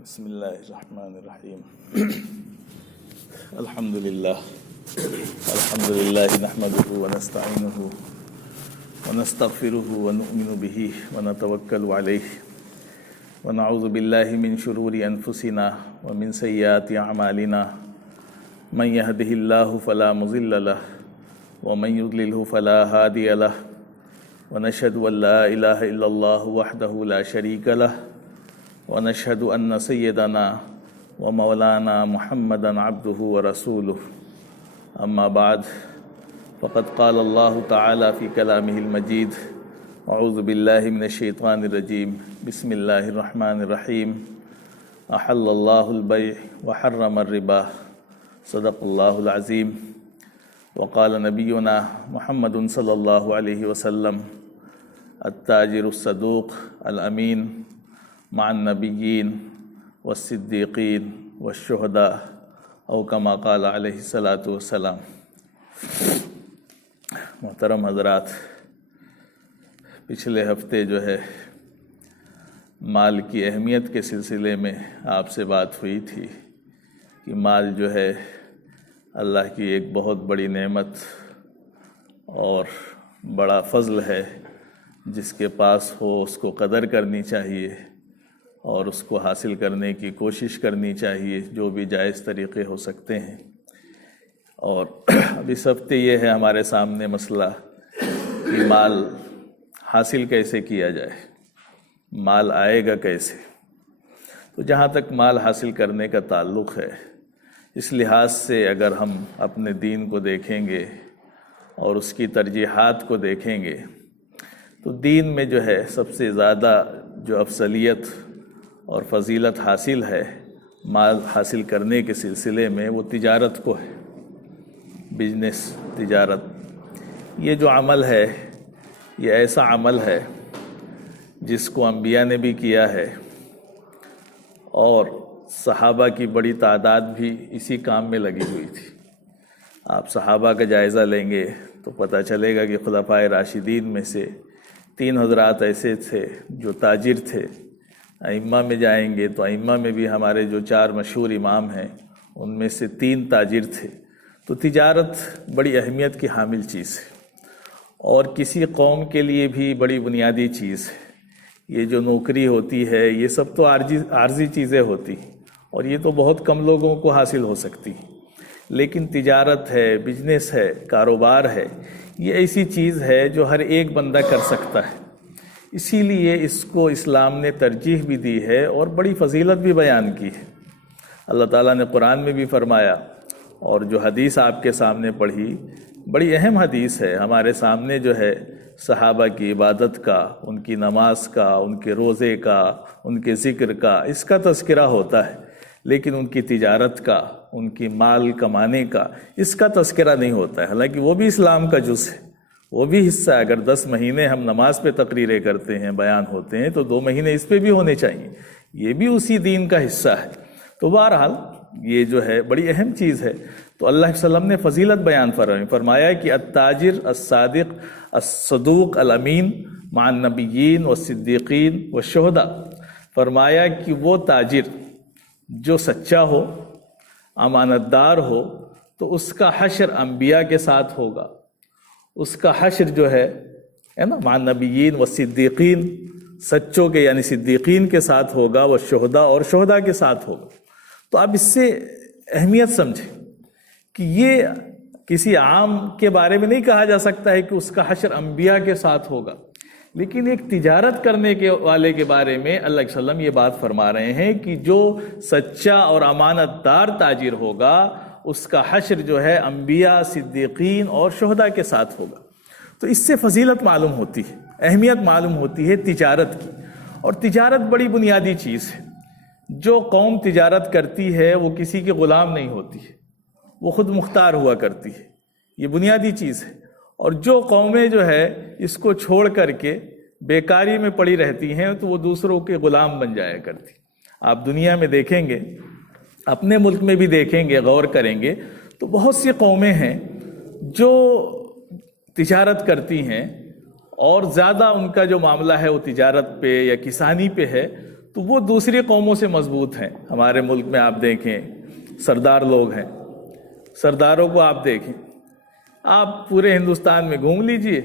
بسم الله الرحمن الرحيم. الحمد لله نحمده ونستعينه ونستغفره ونؤمن به ونتوكل عليه ونعوذ بالله من شرور أنفسنا ومن سيئات أعمالنا. من يهده الله فلا مضل له ومن يضلله فلا هادي له ونشهد أن لا إله إلا الله وحده لا شريك له ونشهد أن سيدنا ومولانا محمدا عبده ورسوله. أما بعد فقد قال الله تعالى في كلامه المجيد: أعوذ بالله من الشيطان الرجيم. بسم الله الرحمن الرحيم. أحل الله البيع وحرم الربا. صدق الله العظيم. وقال نبينا محمد صلى الله عليه وسلم: التاجر الصدوق الأمين مع النبيين والصدیقین والشہداء او کما قال علیہ الصلاۃ والسلام. محترم حضرات، پچھلے ہفتے جو ہے مال کی اہمیت کے سلسلے میں آپ سے بات ہوئی تھی کہ مال جو ہے اللہ کی ایک بہت بڑی نعمت اور بڑا فضل ہے. جس کے پاس ہو اس کو قدر کرنی چاہیے اور اس کو حاصل کرنے کی کوشش کرنی چاہیے جو بھی جائز طریقے ہو سکتے ہیں. اور اب اس ہفتے یہ ہے ہمارے سامنے مسئلہ کہ مال حاصل کیسے کیا جائے، مال آئے گا کیسے. تو جہاں تک مال حاصل کرنے کا تعلق ہے، اس لحاظ سے اگر ہم اپنے دین کو دیکھیں گے اور اس کی ترجیحات کو دیکھیں گے تو دین میں جو ہے سب سے زیادہ جو افضلیت اور فضیلت حاصل ہے مال حاصل کرنے کے سلسلے میں وہ تجارت کو ہے. بزنس، تجارت، یہ جو عمل ہے یہ ایسا عمل ہے جس کو انبیاء نے بھی کیا ہے اور صحابہ کی بڑی تعداد بھی اسی کام میں لگی ہوئی تھی. آپ صحابہ کا جائزہ لیں گے تو پتہ چلے گا کہ خلفائے راشدین میں سے 3 حضرات ایسے تھے جو تاجر تھے. ائمہ میں جائیں گے تو ائمہ میں بھی ہمارے جو 4 مشہور امام ہیں ان میں سے 3 تاجر تھے. تو تجارت بڑی اہمیت کی حامل چیز ہے اور کسی قوم کے لیے بھی بڑی بنیادی چیز ہے. یہ جو نوکری ہوتی ہے یہ سب تو عارضی چیزیں ہوتی اور یہ تو بہت کم لوگوں کو حاصل ہو سکتی، لیکن تجارت ہے، بزنس ہے، کاروبار ہے، یہ ایسی چیز ہے جو ہر ایک بندہ کر سکتا ہے. اسی لیے اس کو اسلام نے ترجیح بھی دی ہے اور بڑی فضیلت بھی بیان کی ہے. اللہ تعالیٰ نے قرآن میں بھی فرمایا اور جو حدیث آپ کے سامنے پڑھی بڑی اہم حدیث ہے. ہمارے سامنے جو ہے صحابہ کی عبادت کا، ان کی نماز کا، ان کے روزے کا، ان کے ذکر کا، اس کا تذکرہ ہوتا ہے، لیکن ان کی تجارت کا، ان کی مال کمانے کا، اس کا تذکرہ نہیں ہوتا ہے. حالانکہ وہ بھی اسلام کا جز ہے، وہ بھی حصہ ہے. اگر 10 مہینے ہم نماز پہ تقریریں کرتے ہیں، بیان ہوتے ہیں، تو 2 مہینے اس پہ بھی ہونے چاہیے. یہ بھی اسی دین کا حصہ ہے. تو بہرحال یہ جو ہے بڑی اہم چیز ہے. تو اللہ کے وسلم نے فضیلت بیان فرمایا کہ التاجر الصادق الصدوق الامین مع النبیین والصدیقین والشہداء. فرمایا کہ وہ تاجر جو سچا ہو، امانت دار ہو، تو اس کا حشر انبیاء کے ساتھ ہوگا. اس کا حشر جو ہے نا مع النبیین والصدیقین، سچوں کے یعنی صدیقین کے ساتھ ہوگا، وہ شہداء اور شہداء کے ساتھ ہوگا. تو آپ اس سے اہمیت سمجھیں کہ یہ کسی عام کے بارے میں نہیں کہا جا سکتا ہے کہ اس کا حشر انبیاء کے ساتھ ہوگا، لیکن ایک تجارت کرنے کے والے کے بارے میں اللہ کے وسلم یہ بات فرما رہے ہیں کہ جو سچا اور امانت دار تاجر ہوگا اس کا حشر جو ہے انبیاء، صدیقین اور شہداء کے ساتھ ہوگا. تو اس سے فضیلت معلوم ہوتی ہے، اہمیت معلوم ہوتی ہے تجارت کی. اور تجارت بڑی بنیادی چیز ہے. جو قوم تجارت کرتی ہے وہ کسی کے غلام نہیں ہوتی ہے، وہ خود مختار ہوا کرتی ہے. یہ بنیادی چیز ہے. اور جو قومیں جو ہے اس کو چھوڑ کر کے بیکاری میں پڑی رہتی ہیں تو وہ دوسروں کے غلام بن جایا کرتی. آپ دنیا میں دیکھیں گے، اپنے ملک میں بھی دیکھیں گے، غور کریں گے تو بہت سی قومیں ہیں جو تجارت کرتی ہیں اور زیادہ ان کا جو معاملہ ہے وہ تجارت پہ یا کسانی پہ ہے. تو وہ دوسری قوموں سے مضبوط ہیں۔ ہمارے ملک میں آپ دیکھیں سردار لوگ ہیں، سرداروں کو آپ دیکھیں، آپ پورے ہندوستان میں گھوم لیجئے،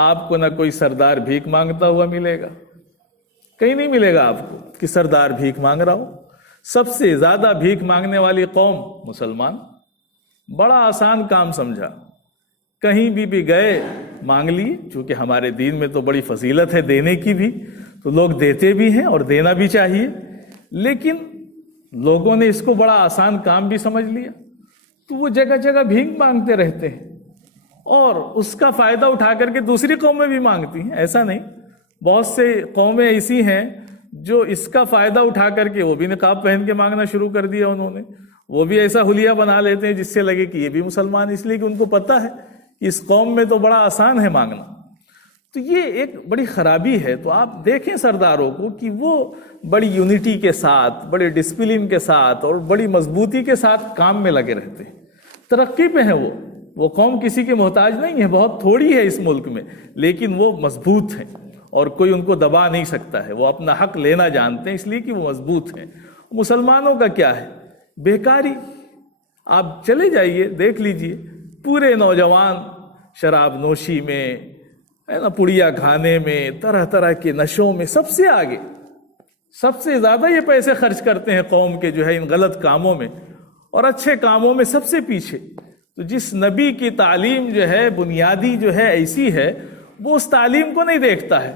آپ کو نہ کوئی سردار بھیک مانگتا ہوا ملے گا، کہیں نہیں ملے گا آپ کو کہ سردار بھیک مانگ رہا ہو۔ سب سے زیادہ بھیک مانگنے والی قوم مسلمان۔ بڑا آسان کام سمجھا، کہیں بھی گئے مانگ لیے، چونکہ ہمارے دین میں تو بڑی فضیلت ہے دینے کی بھی، تو لوگ دیتے بھی ہیں اور دینا بھی چاہیے، لیکن لوگوں نے اس کو بڑا آسان کام بھی سمجھ لیا، تو وہ جگہ جگہ بھیک مانگتے رہتے ہیں اور اس کا فائدہ اٹھا کر کے دوسری قومیں بھی مانگتی ہیں۔ ایسا نہیں، بہت سے قومیں ایسی ہیں جو اس کا فائدہ اٹھا کر کے وہ بھی نقاب پہن کے مانگنا شروع کر دیا انہوں نے، وہ بھی ایسا حلیہ بنا لیتے ہیں جس سے لگے کہ یہ بھی مسلمان، اس لیے کہ ان کو پتہ ہے کہ اس قوم میں تو بڑا آسان ہے مانگنا۔ تو یہ ایک بڑی خرابی ہے۔ تو آپ دیکھیں سرداروں کو کہ وہ بڑی یونٹی کے ساتھ، بڑے ڈسپلن کے ساتھ اور بڑی مضبوطی کے ساتھ کام میں لگے رہتے ہیں، ترقی پہ ہیں وہ قوم کسی کے محتاج نہیں ہے، بہت تھوڑی ہے اس ملک میں، لیکن وہ مضبوط ہیں اور کوئی ان کو دبا نہیں سکتا ہے، وہ اپنا حق لینا جانتے ہیں اس لیے کہ وہ مضبوط ہیں۔ مسلمانوں کا کیا ہے؟ بیکاری۔ آپ چلے جائیے دیکھ لیجئے، پورے نوجوان شراب نوشی میں، پڑیا کھانے میں، طرح طرح کے نشوں میں سب سے آگے، سب سے زیادہ یہ پیسے خرچ کرتے ہیں قوم کے جو ہے ان غلط کاموں میں، اور اچھے کاموں میں سب سے پیچھے۔ تو جس نبی کی تعلیم جو ہے بنیادی جو ہے ایسی ہے، وہ اس تعلیم کو نہیں دیکھتا ہے۔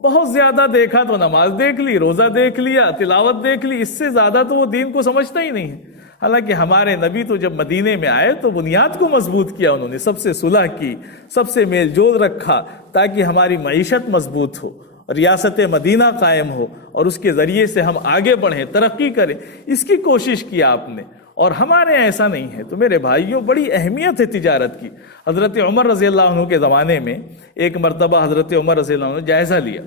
بہت زیادہ دیکھا تو نماز دیکھ لی، روزہ دیکھ لیا، تلاوت دیکھ لی، اس سے زیادہ تو وہ دین کو سمجھتا ہی نہیں ہے۔ حالانکہ ہمارے نبی تو جب مدینے میں آئے تو بنیاد کو مضبوط کیا انہوں نے، سب سے صلح کی، سب سے میل جول رکھا تاکہ ہماری معیشت مضبوط ہو، ریاست مدینہ قائم ہو اور اس کے ذریعے سے ہم آگے بڑھیں، ترقی کریں، اس کی کوشش کی آپ نے۔ اور ہمارے ایسا نہیں ہے۔ تو میرے بھائیوں، بڑی اہمیت ہے تجارت کی۔ حضرت عمر رضی اللہ عنہ کے زمانے میں ایک مرتبہ حضرت عمر رضی اللہ عنہ نے جائزہ لیا،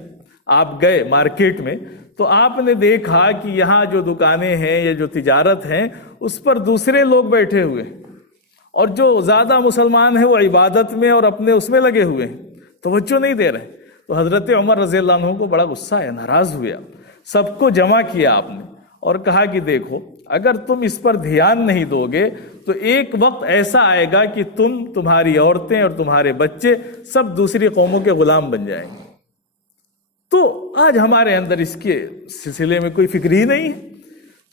آپ گئے مارکیٹ میں تو آپ نے دیکھا کہ یہاں جو دکانیں ہیں یا جو تجارت ہیں اس پر دوسرے لوگ بیٹھے ہوئے ہیں، اور جو زیادہ مسلمان ہیں وہ عبادت میں اور اپنے اس میں لگے ہوئے ہیں، توجہ نہیں دے رہے۔ تو حضرت عمر رضی اللہ عنہ کو بڑا غصہ ہے، ناراض ہوئے، سب کو جمع کیا آپ نے اور کہا کہ دیکھو، اگر تم اس پر دھیان نہیں دو گے تو ایک وقت ایسا آئے گا کہ تمہاری عورتیں اور تمہارے بچے سب دوسری قوموں کے غلام بن جائیں گے۔ تو آج ہمارے اندر اس کے سلسلے میں کوئی فکر ہی نہیں ہے۔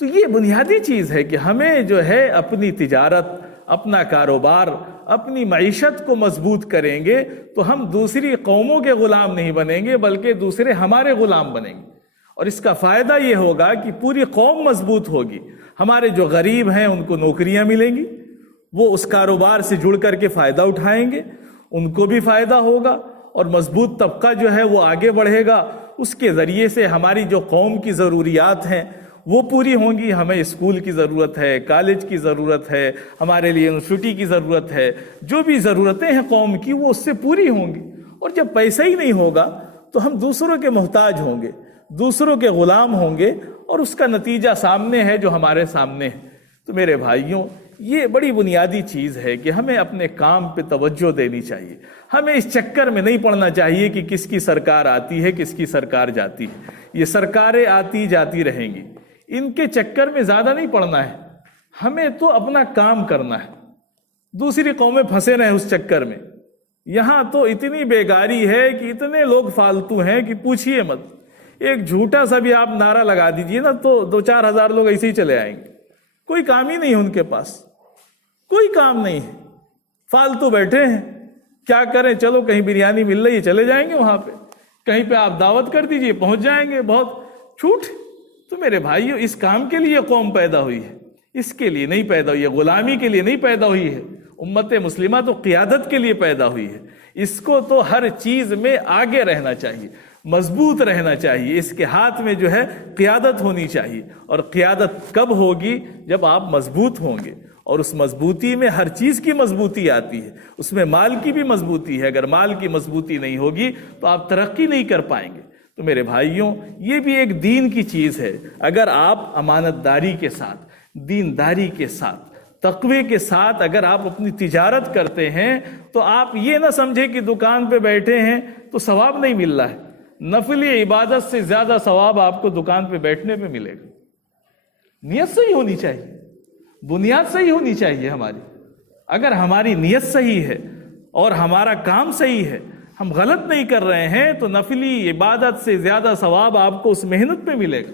تو یہ بنیادی چیز ہے کہ ہمیں جو ہے اپنی تجارت، اپنا کاروبار، اپنی معیشت کو مضبوط کریں گے تو ہم دوسری قوموں کے غلام نہیں بنیں گے بلکہ دوسرے ہمارے غلام بنیں گے، اور اس کا فائدہ یہ ہوگا کہ پوری قوم مضبوط ہوگی، ہمارے جو غریب ہیں ان کو نوکریاں ملیں گی، وہ اس کاروبار سے جڑ کر کے فائدہ اٹھائیں گے، ان کو بھی فائدہ ہوگا، اور مضبوط طبقہ جو ہے وہ آگے بڑھے گا، اس کے ذریعے سے ہماری جو قوم کی ضروریات ہیں وہ پوری ہوں گی۔ ہمیں اسکول کی ضرورت ہے، کالج کی ضرورت ہے، ہمارے لیے یونیورسٹی کی ضرورت ہے، جو بھی ضرورتیں ہیں قوم کی وہ اس سے پوری ہوں گی۔ اور جب پیسہ ہی نہیں ہوگا تو ہم دوسروں کے محتاج ہوں گے، دوسروں کے غلام ہوں گے، اور اس کا نتیجہ سامنے ہے جو ہمارے سامنے ہے۔ تو میرے بھائیوں، یہ بڑی بنیادی چیز ہے کہ ہمیں اپنے کام پہ توجہ دینی چاہیے۔ ہمیں اس چکر میں نہیں پڑنا چاہیے کہ کس کی سرکار آتی ہے، کس کی سرکار جاتی ہے۔ یہ سرکاریں آتی جاتی رہیں گی، ان کے چکر میں زیادہ نہیں پڑنا ہے۔ ہمیں تو اپنا کام کرنا ہے، دوسری قومیں پھنسے رہیں اس چکر میں۔ یہاں تو اتنی بیگاری ہے کہ اتنے لوگ فالتو ہیں کہ پوچھئے مت۔ ایک جھوٹا سا بھی آپ نعرہ لگا دیجئے نا تو 2-4 ہزار لوگ ایسے ہی چلے آئیں گے۔ کوئی کام ہی نہیں ہے ان کے پاس، کوئی کام نہیں ہے، فالتو بیٹھے ہیں۔ کیا کریں؟ چلو کہیں بریانی مل رہی ہے چلے جائیں گے وہاں پہ، کہیں پہ آپ دعوت کر دیجئے پہنچ جائیں گے، بہت چھوٹ۔ تو میرے بھائیو، اس کام کے لیے قوم پیدا ہوئی ہے، اس کے لیے نہیں پیدا ہوئی ہے، غلامی کے لیے نہیں پیدا ہوئی ہے۔ امت مسلمہ تو قیادت کے لیے پیدا ہوئی ہے، اس کو تو ہر چیز میں آگے رہنا چاہیے، مضبوط رہنا چاہیے، اس کے ہاتھ میں جو ہے قیادت ہونی چاہیے۔ اور قیادت کب ہوگی؟ جب آپ مضبوط ہوں گے، اور اس مضبوطی میں ہر چیز کی مضبوطی آتی ہے، اس میں مال کی بھی مضبوطی ہے۔ اگر مال کی مضبوطی نہیں ہوگی تو آپ ترقی نہیں کر پائیں گے۔ تو میرے بھائیوں، یہ بھی ایک دین کی چیز ہے۔ اگر آپ امانت داری کے ساتھ، دینداری کے ساتھ، تقوی کے ساتھ اگر آپ اپنی تجارت کرتے ہیں تو آپ یہ نہ سمجھیں کہ دکان پہ بیٹھے ہیں تو ثواب نہیں مل رہا ہے۔ نفلی عبادت سے زیادہ ثواب آپ کو دکان پہ بیٹھنے پہ ملے گا۔ نیت صحیح ہونی چاہیے، بنیاد صحیح ہونی چاہیے ہماری۔ اگر ہماری نیت صحیح ہے اور ہمارا کام صحیح ہے، ہم غلط نہیں کر رہے ہیں، تو نفلی عبادت سے زیادہ ثواب آپ کو اس محنت پہ ملے گا۔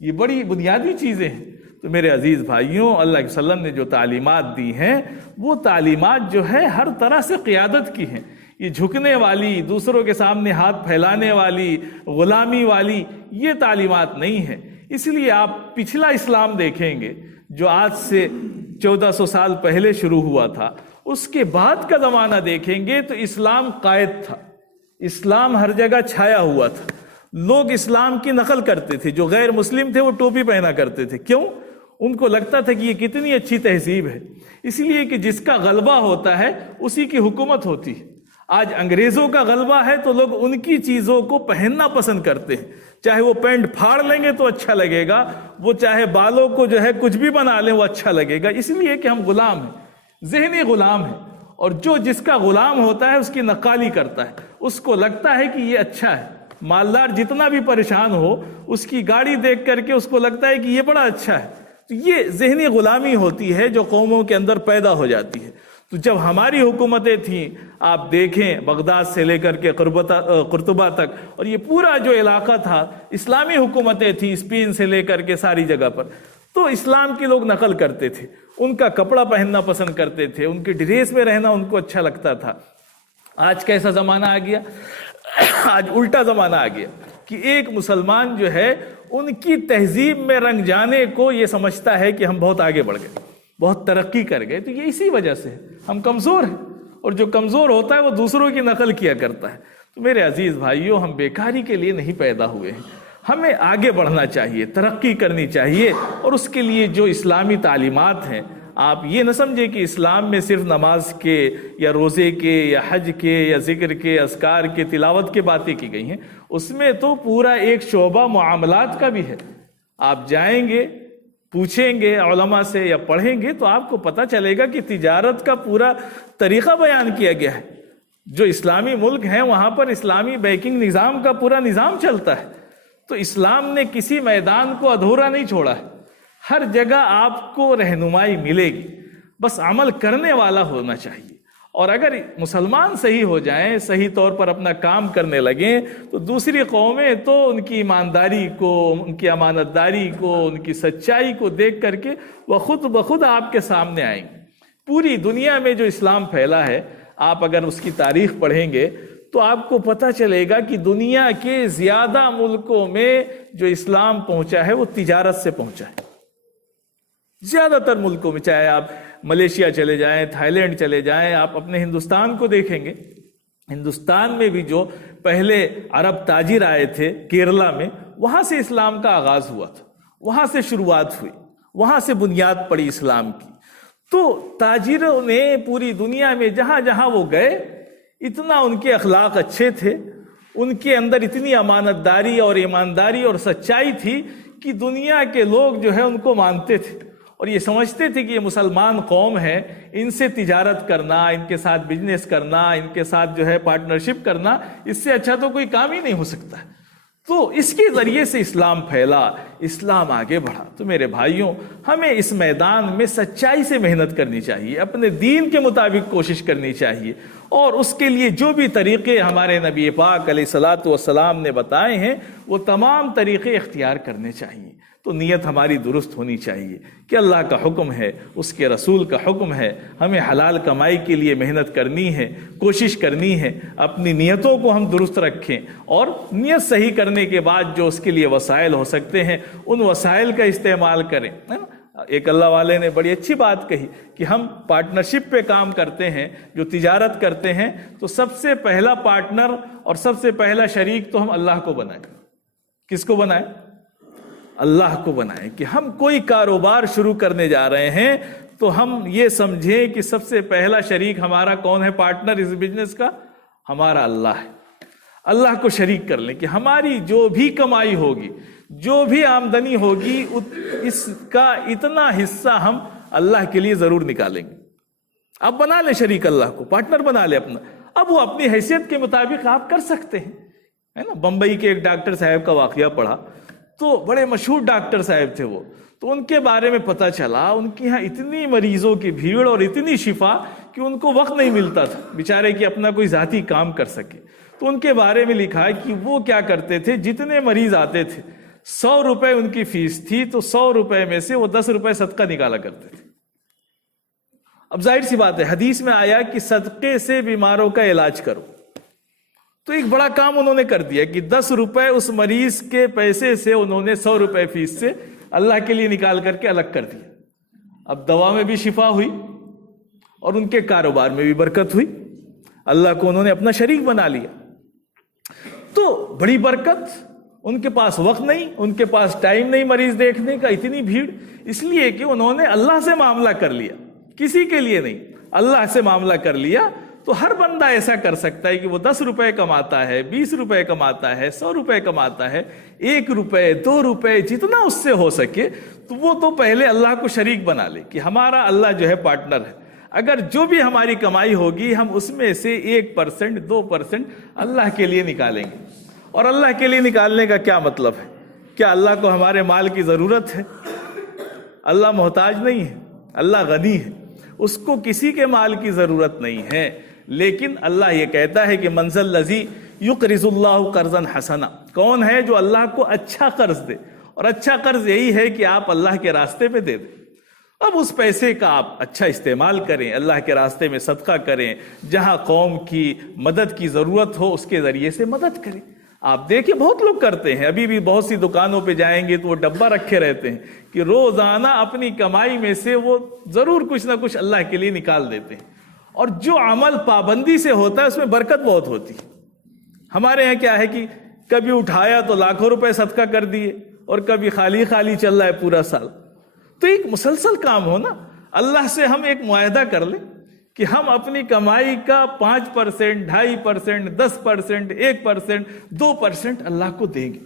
یہ بڑی بنیادی چیزیں ہیں۔ تو میرے عزیز بھائیوں، اللہ کے وسلم نے جو تعلیمات دی ہیں، وہ تعلیمات جو ہے ہر طرح سے قیادت کی ہیں۔ یہ جھکنے والی، دوسروں کے سامنے ہاتھ پھیلانے والی، غلامی والی یہ تعلیمات نہیں ہیں۔ اس لیے آپ پچھلا اسلام دیکھیں گے جو آج سے 1400 سال پہلے شروع ہوا تھا، اس کے بعد کا زمانہ دیکھیں گے تو اسلام قائد تھا، اسلام ہر جگہ چھایا ہوا تھا۔ لوگ اسلام کی نقل کرتے تھے، جو غیر مسلم تھے وہ ٹوپی پہنا کرتے تھے۔ کیوں؟ ان کو لگتا تھا کہ یہ کتنی اچھی تہذیب ہے، اس لیے کہ جس کا غلبہ ہوتا ہے اسی کی حکومت ہوتی ہے۔ آج انگریزوں کا غلبہ ہے تو لوگ ان کی چیزوں کو پہننا پسند کرتے ہیں، چاہے وہ پینٹ پھاڑ لیں گے تو اچھا لگے گا، وہ چاہے بالوں کو جو ہے کچھ بھی بنا لیں وہ اچھا لگے گا، اس لیے کہ ہم غلام ہیں، ذہنی غلام ہیں۔ اور جو جس کا غلام ہوتا ہے اس کی نقالی کرتا ہے، اس کو لگتا ہے کہ یہ اچھا ہے۔ مالدار جتنا بھی پریشان ہو، اس کی گاڑی دیکھ کر کے اس کو لگتا ہے کہ یہ بڑا اچھا ہے۔ تو یہ ذہنی غلامی ہوتی ہے جو قوموں کے اندر پیدا ہو جاتی ہے۔ تو جب ہماری حکومتیں تھیں، آپ دیکھیں بغداد سے لے کر کے قرطبہ تک، اور یہ پورا جو علاقہ تھا اسلامی حکومتیں تھیں، اسپین سے لے کر کے ساری جگہ پر، تو اسلام کے لوگ نقل کرتے تھے، ان کا کپڑا پہننا پسند کرتے تھے، ان کی ڈریس میں رہنا ان کو اچھا لگتا تھا۔ آج کیسا زمانہ آ گیا؟ آج الٹا زمانہ آ گیا کہ ایک مسلمان جو ہے ان کی تہذیب میں رنگ جانے کو یہ سمجھتا ہے کہ ہم بہت آگے بڑھ گئے، بہت ترقی کر گئے۔ تو یہ اسی وجہ سے ہم کمزور ہیں، اور جو کمزور ہوتا ہے وہ دوسروں کی نقل کیا کرتا ہے۔ تو میرے عزیز بھائیوں، ہم بیکاری کے لیے نہیں پیدا ہوئے ہیں، ہمیں آگے بڑھنا چاہیے، ترقی کرنی چاہیے، اور اس کے لیے جو اسلامی تعلیمات ہیں، آپ یہ نہ سمجھیں کہ اسلام میں صرف نماز کے یا روزے کے یا حج کے یا ذکر کے، اذکار کے، تلاوت کے باتیں کی گئی ہیں، اس میں تو پورا ایک شعبہ معاملات کا بھی ہے۔ آپ جائیں گے، پوچھیں گے علماء سے یا پڑھیں گے تو آپ کو پتہ چلے گا کہ تجارت کا پورا طریقہ بیان کیا گیا ہے۔ جو اسلامی ملک ہیں وہاں پر اسلامی بینکنگ نظام کا پورا نظام چلتا ہے۔ تو اسلام نے کسی میدان کو ادھورا نہیں چھوڑا ہے، ہر جگہ آپ کو رہنمائی ملے گی، بس عمل کرنے والا ہونا چاہیے۔ اور اگر مسلمان صحیح ہو جائیں، صحیح طور پر اپنا کام کرنے لگیں، تو دوسری قومیں تو ان کی ایمانداری کو، ان کی امانت داری کو، ان کی سچائی کو دیکھ کر کے وہ خود بخود آپ کے سامنے آئیں گے۔ پوری دنیا میں جو اسلام پھیلا ہے، آپ اگر اس کی تاریخ پڑھیں گے تو آپ کو پتہ چلے گا کہ دنیا کے زیادہ ملکوں میں جو اسلام پہنچا ہے وہ تجارت سے پہنچا ہے۔ زیادہ تر ملکوں میں، چاہے آپ ملیشیا چلے جائیں، تھائی لینڈ چلے جائیں، آپ اپنے ہندوستان کو دیکھیں گے، ہندوستان میں بھی جو پہلے عرب تاجر آئے تھے کیرلا میں، وہاں سے اسلام کا آغاز ہوا تھا، وہاں سے شروعات ہوئی، وہاں سے بنیاد پڑی اسلام کی۔ تو تاجروں نے پوری دنیا میں جہاں جہاں وہ گئے، اتنا ان کے اخلاق اچھے تھے، ان کے اندر اتنی امانت داری اور ایمانداری اور سچائی تھی کہ دنیا کے لوگ جو ہے ان کو مانتے تھے، اور یہ سمجھتے تھے کہ یہ مسلمان قوم ہے، ان سے تجارت کرنا، ان کے ساتھ بزنس کرنا، ان کے ساتھ جو ہے پارٹنرشپ کرنا، اس سے اچھا تو کوئی کام ہی نہیں ہو سکتا ہے۔ تو اس کے ذریعے سے اسلام پھیلا، اسلام آگے بڑھا۔ تو میرے بھائیوں، ہمیں اس میدان میں سچائی سے محنت کرنی چاہیے، اپنے دین کے مطابق کوشش کرنی چاہیے، اور اس کے لیے جو بھی طریقے ہمارے نبی پاک علیہ الصلاۃ والسلام نے بتائے ہیں وہ تمام طریقے اختیار کرنے چاہیے۔ تو نیت ہماری درست ہونی چاہیے کہ اللہ کا حکم ہے، اس کے رسول کا حکم ہے، ہمیں حلال کمائی کے لیے محنت کرنی ہے، کوشش کرنی ہے، اپنی نیتوں کو ہم درست رکھیں، اور نیت صحیح کرنے کے بعد جو اس کے لیے وسائل ہو سکتے ہیں ان وسائل کا استعمال کریں۔ ایک اللہ والے نے بڑی اچھی بات کہی کہ ہم پارٹنرشپ پہ کام کرتے ہیں، جو تجارت کرتے ہیں، تو سب سے پہلا پارٹنر اور سب سے پہلا شریک تو ہم اللہ کو بنائیں۔ کس کو بنائیں؟ اللہ کو بنائیں۔ کہ ہم کوئی کاروبار شروع کرنے جا رہے ہیں تو ہم یہ سمجھیں کہ سب سے پہلا شریک ہمارا کون ہے، پارٹنر اس بزنس کا؟ ہمارا اللہ ہے۔ اللہ کو شریک کر لیں کہ ہماری جو بھی کمائی ہوگی، جو بھی آمدنی ہوگی، اس کا اتنا حصہ ہم اللہ کے لیے ضرور نکالیں گے۔ اب بنا لیں شریک اللہ کو، پارٹنر بنا لیں اپنا۔ اب وہ اپنی حیثیت کے مطابق آپ کر سکتے ہیں ہے نا. بمبئی کے ایک ڈاکٹر صاحب کا واقعہ پڑھا تو بڑے مشہور ڈاکٹر صاحب تھے وہ. تو ان کے بارے میں پتہ چلا ان کے یہاں اتنی مریضوں کی بھیڑ اور اتنی شفا کہ ان کو وقت نہیں ملتا تھا بیچارے کہ اپنا کوئی ذاتی کام کر سکے. تو ان کے بارے میں لکھا ہے کہ وہ کیا کرتے تھے, جتنے مریض آتے تھے 100 روپے ان کی فیس تھی تو 100 روپے میں سے وہ 10 روپے صدقہ نکالا کرتے تھے. اب ظاہر سی بات ہے حدیث میں آیا کہ صدقے سے بیماروں کا علاج کرو, تو ایک بڑا کام انہوں نے کر دیا کہ 10 روپے اس مریض کے پیسے سے انہوں نے 100 روپے فیس سے اللہ کے لیے نکال کر کے الگ کر دیا. اب دوا میں بھی شفا ہوئی اور ان کے کاروبار میں بھی برکت ہوئی, اللہ کو انہوں نے اپنا شریک بنا لیا. تو بڑی برکت. ان کے پاس وقت نہیں, ان کے پاس ٹائم نہیں مریض دیکھنے کا, اتنی بھیڑ, اس لیے کہ انہوں نے اللہ سے معاملہ کر لیا, کسی کے لیے نہیں, اللہ سے معاملہ کر لیا. تو ہر بندہ ایسا کر سکتا ہے کہ وہ 10 روپے کماتا ہے, 20 روپے کماتا ہے, 100 روپے کماتا ہے, 1 روپے 2 روپے جتنا اس سے ہو سکے تو وہ تو پہلے اللہ کو شریک بنا لے کہ ہمارا اللہ جو ہے پارٹنر ہے. اگر جو بھی ہماری کمائی ہوگی ہم اس میں سے 1% 2% اللہ کے لیے نکالیں گے. اور اللہ کے لیے نکالنے کا کیا مطلب ہے؟ کیا اللہ کو ہمارے مال کی ضرورت ہے؟ اللہ محتاج نہیں ہے, اللہ غنی ہے, اس کو کسی کے مال کی ضرورت نہیں ہے. لیکن اللہ یہ کہتا ہے کہ من ذا الذی یقرض اللہ قرضا حسنا, کون ہے جو اللہ کو اچھا قرض دے, اور اچھا قرض یہی ہے کہ آپ اللہ کے راستے پہ دے دیں. اب اس پیسے کا آپ اچھا استعمال کریں, اللہ کے راستے میں صدقہ کریں, جہاں قوم کی مدد کی ضرورت ہو اس کے ذریعے سے مدد کریں. آپ دیکھیں بہت لوگ کرتے ہیں, ابھی بھی بہت سی دکانوں پہ جائیں گے تو وہ ڈبہ رکھے رہتے ہیں کہ روزانہ اپنی کمائی میں سے وہ ضرور کچھ نہ کچھ اللہ کے لیے نکال دیتے ہیں. اور جو عمل پابندی سے ہوتا ہے اس میں برکت بہت ہوتی ہے. ہمارے یہاں کیا ہے کہ کبھی اٹھایا تو لاکھوں روپے صدقہ کر دیے, اور کبھی خالی خالی چل رہا ہے پورا سال. تو ایک مسلسل کام ہو نا, اللہ سے ہم ایک معاہدہ کر لیں کہ ہم اپنی کمائی کا 5%, 2.5%, 10%, 1%, 2% اللہ کو دیں گے.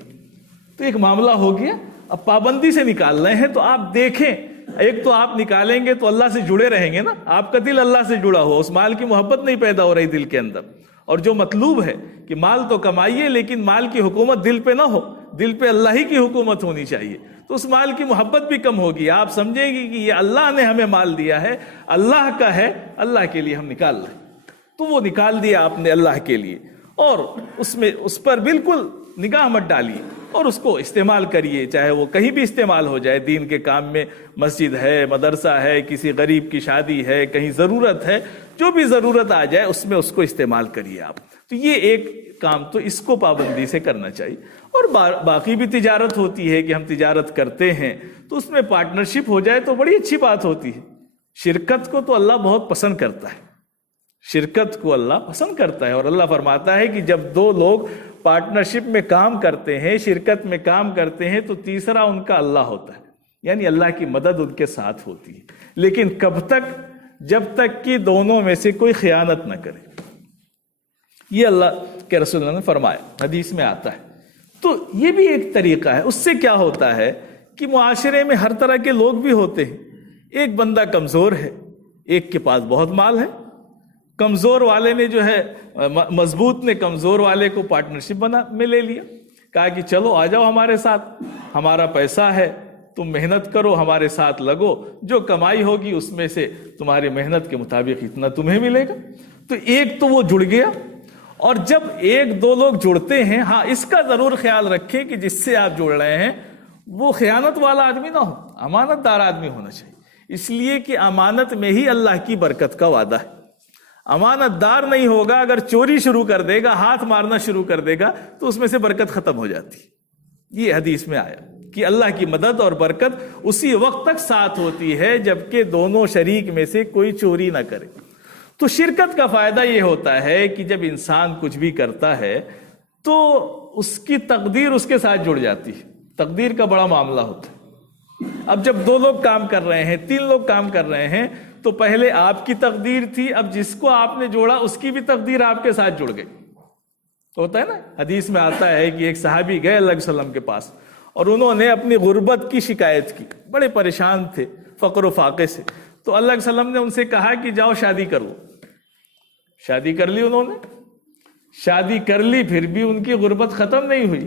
تو ایک معاملہ ہو گیا. اب پابندی سے نکال رہے ہیں تو آپ دیکھیں, ایک تو آپ نکالیں گے تو اللہ سے جڑے رہیں گے نا, آپ کا دل اللہ سے جڑا ہو, اس مال کی محبت نہیں پیدا ہو رہی دل کے اندر. اور جو مطلوب ہے کہ مال تو کمائیے لیکن مال کی حکومت دل پہ نہ ہو, دل پہ اللہ ہی کی حکومت ہونی چاہیے. تو اس مال کی محبت بھی کم ہوگی, آپ سمجھیں گی کہ یہ اللہ نے ہمیں مال دیا ہے, اللہ کا ہے, اللہ کے لیے ہم نکال رہے ہیں. تو وہ نکال دیا آپ نے اللہ کے لیے, اور اس پر بالکل نگاہ مت ڈالیے اور اس کو استعمال کریے, چاہے وہ کہیں بھی استعمال ہو جائے, دین کے کام میں, مسجد ہے, مدرسہ ہے, کسی غریب کی شادی ہے, کہیں ضرورت ہے, جو بھی ضرورت آ جائے اس میں اس کو استعمال کریے آپ. تو یہ ایک کام تو اس کو پابندی سے کرنا چاہیے. اور باقی بھی تجارت ہوتی ہے کہ ہم تجارت کرتے ہیں تو اس میں پارٹنرشپ ہو جائے تو بڑی اچھی بات ہوتی ہے. شرکت کو تو اللہ بہت پسند کرتا ہے, شرکت کو اللہ پسند کرتا ہے. اور اللہ فرماتا ہے کہ جب 2 لوگ پارٹنرشپ میں کام کرتے ہیں, شرکت میں کام کرتے ہیں, تو تیسرا ان کا اللہ ہوتا ہے, یعنی اللہ کی مدد ان کے ساتھ ہوتی ہے. لیکن کب تک؟ جب تک کہ دونوں میں سے کوئی خیانت نہ کرے. یہ اللہ کے رسول اللہ نے فرمایا, حدیث میں آتا ہے. تو یہ بھی ایک طریقہ ہے. اس سے کیا ہوتا ہے کہ معاشرے میں ہر طرح کے لوگ بھی ہوتے ہیں. ایک بندہ کمزور ہے, ایک کے پاس بہت مال ہے. کمزور والے نے جو ہے, مضبوط نے کمزور والے کو پارٹنرشپ میں لے لیا, کہا کہ چلو آ جاؤ ہمارے ساتھ, ہمارا پیسہ ہے, تم محنت کرو, ہمارے ساتھ لگو, جو کمائی ہوگی اس میں سے تمہاری محنت کے مطابق اتنا تمہیں ملے گا. تو ایک تو وہ جڑ گیا. اور جب 1-2 لوگ جڑتے ہیں, ہاں اس کا ضرور خیال رکھیں کہ جس سے آپ جڑ رہے ہیں وہ خیانت والا آدمی نہ ہو, امانت دار آدمی ہونا چاہیے. اس لیے کہ امانت میں ہی اللہ کی برکت کا وعدہ ہے. امانت دار نہیں ہوگا, اگر چوری شروع کر دے گا, ہاتھ مارنا شروع کر دے گا, تو اس میں سے برکت ختم ہو جاتی. یہ حدیث میں آیا کہ اللہ کی مدد اور برکت اسی وقت تک ساتھ ہوتی ہے جبکہ دونوں شریک میں سے کوئی چوری نہ کرے. تو شرکت کا فائدہ یہ ہوتا ہے کہ جب انسان کچھ بھی کرتا ہے تو اس کی تقدیر اس کے ساتھ جڑ جاتی ہے. تقدیر کا بڑا معاملہ ہوتا ہے. اب جب 2 لوگ کام کر رہے ہیں, 3 لوگ کام کر رہے ہیں, تو پہلے آپ کی تقدیر تھی, اب جس کو آپ نے جوڑا اس کی بھی تقدیر آپ کے ساتھ جڑ گئی. ہوتا ہے نا, حدیث میں آتا ہے کہ ایک صحابی گئے اللہ علیہ وسلم کے پاس اور انہوں نے اپنی غربت کی شکایت کی, بڑے پریشان تھے فقر و فاقے سے. تو اللہ علیہ وسلم نے ان سے کہا کہ جاؤ شادی کرو. شادی کر لی انہوں نے. شادی کر لی پھر بھی ان کی غربت ختم نہیں ہوئی.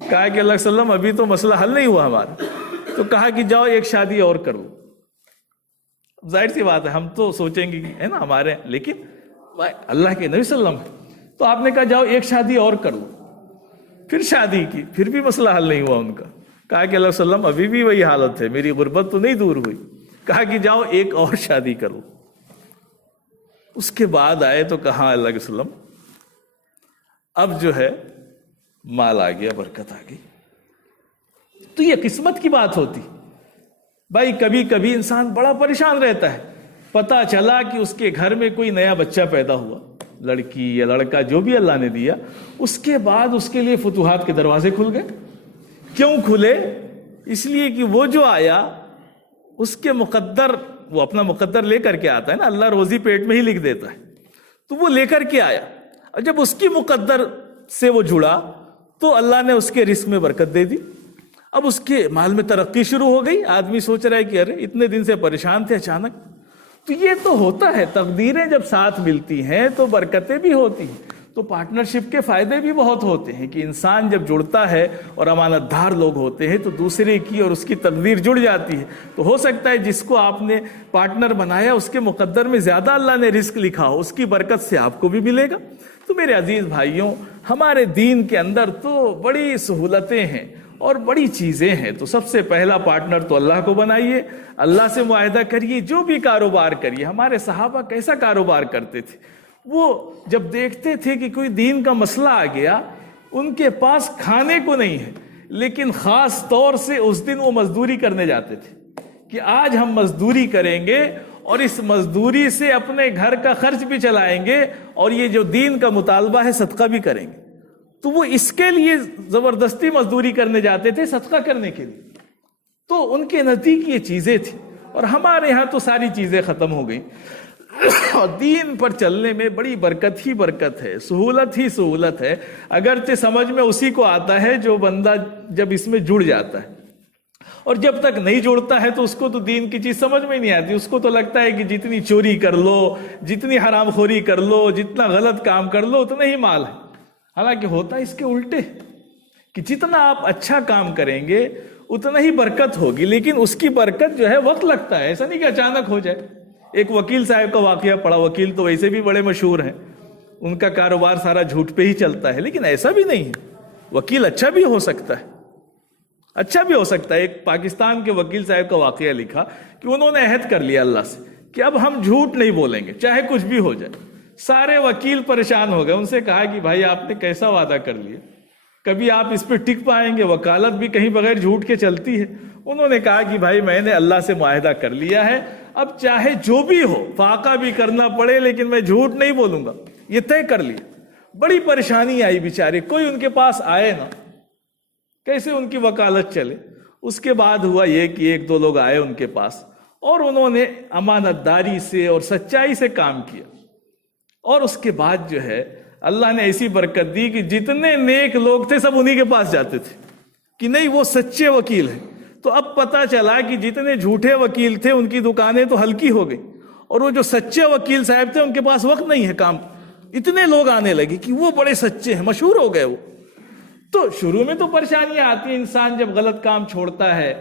کہا کہ اللہ صلی اللہ علیہ وسلم ابھی تو مسئلہ حل نہیں ہوا ہمارا. تو کہا کہ جاؤ ایک شادی اور کر لو. ظاہر سی بات ہے ہم تو سوچیں گے ہے نا ہمارے، لیکن اللہ کے نبی صلی اللہ علیہ وسلم، تو آپ نے کہا جاؤ ایک شادی اور کر لو. پھر شادی کی پھر بھی مسئلہ حل نہیں ہوا ان کا. کہا کہ اللہ صلی اللہ علیہ وسلم ابھی بھی وہی حالت ہے، میری غربت تو نہیں دور ہوئی. کہا کہ جاؤ ایک اور شادی کرو. اس کے بعد آئے تو کہا اللہ کے وسلم اب جو ہے مال آ گیا، برکت آ گئی. تو یہ قسمت کی بات ہوتی بھائی. کبھی کبھی انسان بڑا پریشان رہتا ہے، پتا چلا کہ اس کے گھر میں کوئی نیا بچہ پیدا ہوا، لڑکی یا لڑکا جو بھی اللہ نے دیا، اس کے بعد اس کے لیے فتوحات کے دروازے کھل گئے. کیوں کھلے؟ اس لیے کہ وہ جو آیا اس کے مقدر، وہ اپنا مقدر لے کر کے آتا ہے نا، اللہ روزی پیٹ میں ہی لکھ دیتا ہے، تو وہ لے کر کے آیا. اور جب اس کی مقدر سے وہ جڑا تو اللہ نے اس کے رزق میں برکت دے دی. اب اس کے مال میں ترقی شروع ہو گئی. آدمی سوچ رہا ہے کہ ارے اتنے دن سے پریشان تھے اچانک. تو یہ تو ہوتا ہے، تقدیریں جب ساتھ ملتی ہیں تو برکتیں بھی ہوتی ہیں. تو پارٹنرشپ کے فائدے بھی بہت ہوتے ہیں کہ انسان جب جڑتا ہے اور امانت دار لوگ ہوتے ہیں تو دوسرے کی اور اس کی تقدیر جڑ جاتی ہے. تو ہو سکتا ہے جس کو آپ نے پارٹنر بنایا اس کے مقدر میں زیادہ اللہ نے رزق لکھا ہو، اس کی برکت سے آپ کو بھی ملے گا. تو میرے عزیز بھائیوں، ہمارے دین کے اندر تو بڑی سہولتیں ہیں اور بڑی چیزیں ہیں. تو سب سے پہلا پارٹنر تو اللہ کو بنائیے، اللہ سے معاہدہ کریے، جو بھی کاروبار کریے. ہمارے صحابہ کیسا کاروبار کرتے تھے؟ وہ جب دیکھتے تھے کہ کوئی دین کا مسئلہ آ گیا، ان کے پاس کھانے کو نہیں ہے، لیکن خاص طور سے اس دن وہ مزدوری کرنے جاتے تھے کہ آج ہم مزدوری کریں گے اور اس مزدوری سے اپنے گھر کا خرچ بھی چلائیں گے اور یہ جو دین کا مطالبہ ہے صدقہ بھی کریں گے. تو وہ اس کے لیے زبردستی مزدوری کرنے جاتے تھے، صدقہ کرنے کے لیے. تو ان کے نزدیک یہ چیزیں تھیں. اور ہمارے ہاں تو ساری چیزیں ختم ہو گئیں. اور دین پر چلنے میں بڑی برکت ہی برکت ہے، سہولت ہی سہولت ہے. اگرچہ سمجھ میں اسی کو آتا ہے جو بندہ جب اس میں جڑ جاتا ہے، اور جب تک نہیں جڑتا ہے تو اس کو تو دین کی چیز سمجھ میں نہیں آتی. اس کو تو لگتا ہے کہ جتنی چوری کر لو، جتنی حرام خوری کر لو، جتنا غلط کام کر لو اتنا ہی مال ہے. حالانکہ ہوتا اس کے الٹے کہ جتنا آپ اچھا کام کریں گے اتنا ہی برکت ہوگی، لیکن اس کی برکت جو ہے وقت لگتا ہے. ایسا نہیں کہ اچانک ہو جائے. ایک وکیل صاحب کا واقعہ پڑا. وکیل تو ویسے بھی بڑے مشہور ہیں، ان کا کاروبار سارا جھوٹ پہ ہی چلتا ہے، لیکن ایسا بھی نہیں ہے. وکیل اچھا بھی ہو سکتا ہے، اچھا بھی ہو سکتا ہے. ایک پاکستان کے وکیل صاحب کا واقعہ لکھا کہ انہوں نے عہد کر لیا اللہ سے کہ اب ہم جھوٹ نہیں بولیں گے چاہے کچھ بھی ہو جائے. سارے وکیل پریشان ہو گئے. ان سے کہا کہ بھائی آپ نے کیسا وعدہ کر لیا، کبھی آپ اس پہ ٹک پائیں گے؟ وکالت بھی کہیں بغیر جھوٹ کے چلتی ہے. انہوں نے کہا کہ بھائی میں نے اللہ سے معاہدہ کر لیا ہے، اب چاہے جو بھی ہو، فاقہ بھی کرنا پڑے، لیکن میں جھوٹ نہیں بولوں گا. یہ طے کر لیا. بڑی پریشانی آئی بیچارے، کوئی ان کے پاس آئے نہ، کیسے ان کی وکالت چلے. اس کے بعد ہوا یہ کہ ایک دو لوگ آئے ان کے پاس اور انہوں نے امانت داری سے اور سچائی سے کام کیا. اور اس کے بعد جو ہے اللہ نے ایسی برکت دی کہ جتنے نیک لوگ تھے سب انہی کے پاس جاتے تھے کہ نہیں وہ سچے وکیل ہیں. تو اب پتا چلا کہ جتنے جھوٹے وکیل تھے ان کی دکانیں تو ہلکی ہو گئی، اور وہ جو سچے وکیل صاحب تھے ان کے پاس وقت نہیں ہے کام. اتنے لوگ آنے لگے کہ وہ بڑے سچے ہیں، مشہور ہو گئے وہ. تو شروع میں تو پریشانیاں آتی ہیں، انسان جب غلط کام چھوڑتا ہے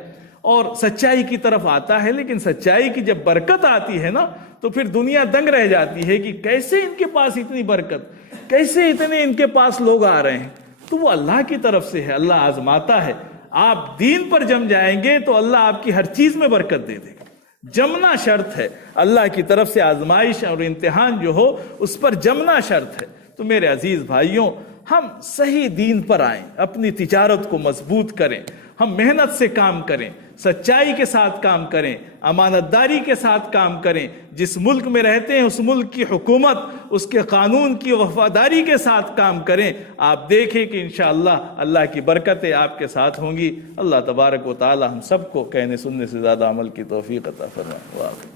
اور سچائی کی طرف آتا ہے، لیکن سچائی کی جب برکت آتی ہے نا تو پھر دنیا دنگ رہ جاتی ہے کہ کیسے ان کے پاس اتنی برکت، کیسے اتنے ان کے پاس لوگ آ رہے ہیں. تو وہ اللہ کی طرف سے ہے، اللہ آزماتا ہے. آپ دین پر جم جائیں گے تو اللہ آپ کی ہر چیز میں برکت دے دے گا. جمنا شرط ہے، اللہ کی طرف سے آزمائش اور امتحان جو ہو اس پر جمنا شرط ہے. تو میرے عزیز بھائیوں، ہم صحیح دین پر آئیں، اپنی تجارت کو مضبوط کریں، ہم محنت سے کام کریں، سچائی کے ساتھ کام کریں، امانت داری کے ساتھ کام کریں. جس ملک میں رہتے ہیں اس ملک کی حکومت، اس کے قانون کی وفاداری کے ساتھ کام کریں. آپ دیکھیں کہ انشاءاللہ اللہ کی برکتیں آپ کے ساتھ ہوں گی. اللہ تبارک و تعالی ہم سب کو کہنے سننے سے زیادہ عمل کی توفیق عطا فرمائے.